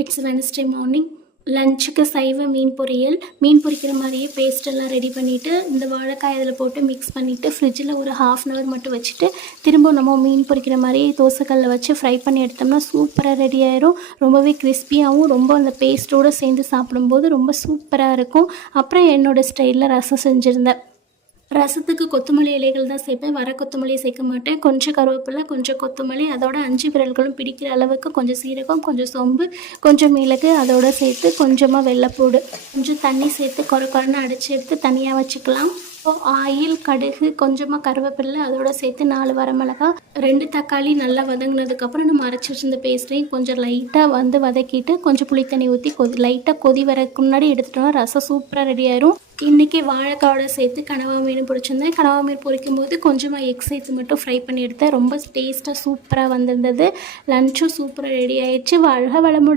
It's Wednesday morning. லஞ்சுக்கு சைவ மீன் பொரியல். மீன் பொரிக்கிற மாதிரியே பேஸ்ட்டெல்லாம் ரெடி பண்ணிவிட்டு இந்த வாழைக்காய் அதில் போட்டு மிக்ஸ் பண்ணிவிட்டு ஃப்ரிட்ஜில் ஒரு 1/2 hour மட்டும் வச்சுட்டு திரும்ப நம்ம மீன் பொரிக்கிற மாதிரி தோசைக்கல்லில் வச்சு ஃப்ரை பண்ணி எடுத்தோம்னா சூப்பராக ரெடி ஆயிரும். ரொம்பவே கிறிஸ்பியாகவும் ரொம்ப அந்த பேஸ்ட்டோடு சேர்ந்து சாப்பிடும்போது ரொம்ப சூப்பராக இருக்கும். அப்புறம் என்னோடய ஸ்டைலில் ரசம் செஞ்சுருந்தேன். ரசத்துக்கு கொத்தமல்லி இலைகள் தான் சேர்ப்பேன், வர கொத்தமல்லியை சேர்க்க மாட்டேன். கொஞ்சம் கருவேப்பிலை, கொஞ்சம் கொத்தமல்லி, அதோட 5 விரல்களும் பிடிக்கிற அளவுக்கு கொஞ்சம் சீரகம், கொஞ்சம் சோம்பு, கொஞ்சம் மிளகு, அதோடு சேர்த்து கொஞ்சமாக வெள்ளைப்பூடு, கொஞ்சம் தண்ணி சேர்த்து கொரன்னு அடைச்சி எடுத்து தனியாக வச்சுக்கலாம். ஆயில், கடுகு, கொஞ்சமாக கருவேப்பிலை, அதோட சேர்த்து 4 வரமிளகா, 2 தக்காளி நல்லா வதங்கினதுக்கப்புறம் நம்ம அரைச்சி வச்சிருந்த பேஸ்ட்டையும் கொஞ்சம் லைட்டாக வதக்கிட்டு கொஞ்சம் புளித்தண்ணி ஊற்றி லைட்டாக கொதி வரக்கு முன்னாடி எடுத்துட்டோம்னா ரசம் சூப்பராக ரெடி ஆயிரும். இன்றைக்கி வாழைக்காயோட சேர்த்து கனவா மீன் பிடிச்சிருந்தேன். கனவா மீன் பொரிக்கும் போது கொஞ்சமாக எக் சேர்த்து மட்டும் ஃப்ரை பண்ணி எடுத்தேன். ரொம்ப டேஸ்ட்டாக சூப்பராக வந்திருந்தது. லஞ்சும் சூப்பராக ரெடி ஆயிடுச்சு. வாழ்க வளமுடன்.